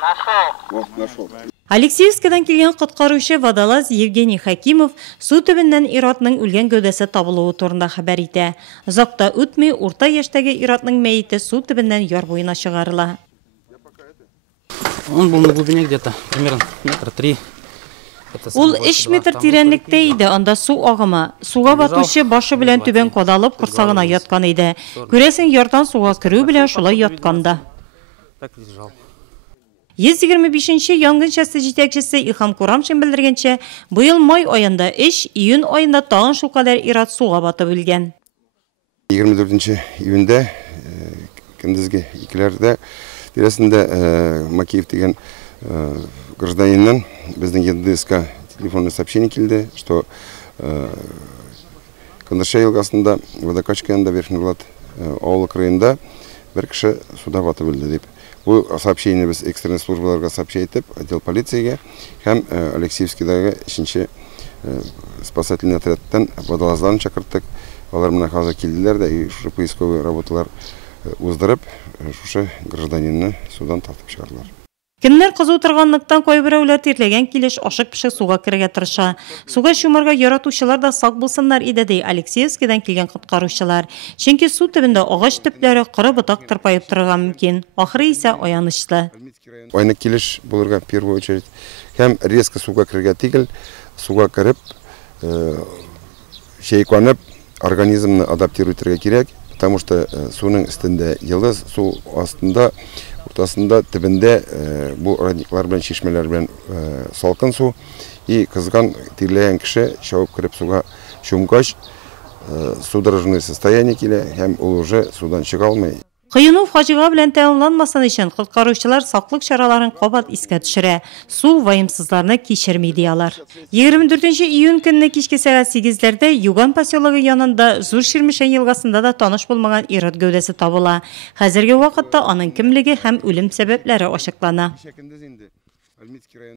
Нашел. Алексеевскадан келген құтқарушы водолаз Евгений Хакимов су түбінен иратның үлген гәүдәсе табылуы турында хәбәр итә. Ұзақта үтмей, урта яшьтәге иратның мәйете су түбінен яр буена чыгарыла. Он был на глубине где-то примерно метра 3. Ул 3 метр тирәнлектә иде, анда су агымы. Суга батучы башы белән түбән кадалып корсагына яткан иде. Күрәсең, ярдан суга керү белән шулай ятканда. 125-нче янгын часты җитәкчесе Илһам Курамшин белдергәнчә, быел май аенда июнь аенда тагын шул кадәр ират суга батып үлгән. 24 июньдә көндезге 2-ләрдә тирәсендә Макеев дигән гражданиннан безнең ЕДСК телефонный сообщение килде, что Кандырша елгасында водокачка янында Верхний Булат авылы кырыенда бер кеше суда батып үлде дип. Бу сообщение без экстренный службаларга сообща итеп, отдел полициягә һәм Алексеевскидагы 3-нче спасательный отрядтан водолазларны чакырттык. Алар менә хәзер килделәр дә шушы поисковый работалар уздырып, шушы гражданинны судан тартып чыгардылар. Көннәр кызу торганлыктан кайберәүләр тирләгән килеш ашык-пешек суга керергә тырыша. Суга чумарга яратучылар да сак булсыннар иде ди Алексеевскидан килгән коткаручылар. Чөнки су төбендә агач төпләре коры ботак тырпаеп торырга мөмкин. Ахыры исә аянычлы. Айны килеш булырга в первую очередь һәм резко суга керергә түгел, суга кереп, шейкланып, организмны адаптировать итәргә кирәк, потому что суның өстендә йылыз, су астында уртасында төбендә бу родниклар белән чишмәләр белән салкын су и кызган тирләгән кеше чабып кереп суга чумгач судорожное состояние килә һәм ул уже судан чыга алмый. Кыйну фаҗига белән тәмамланмасын өчен коткаручылар саклык чараларын кабат искә төшерә. Су ваемсызларны кичерми диялар. 24 июнь көнне кичке сәгать 8-ләрдә Юган поселогы янында Зур Ширмешән елгасында да таныш булмаган ират гәүдәсе табыла. Хәзерге вакытта аның кимлеге һәм үлем сәбәпләре ачыклана.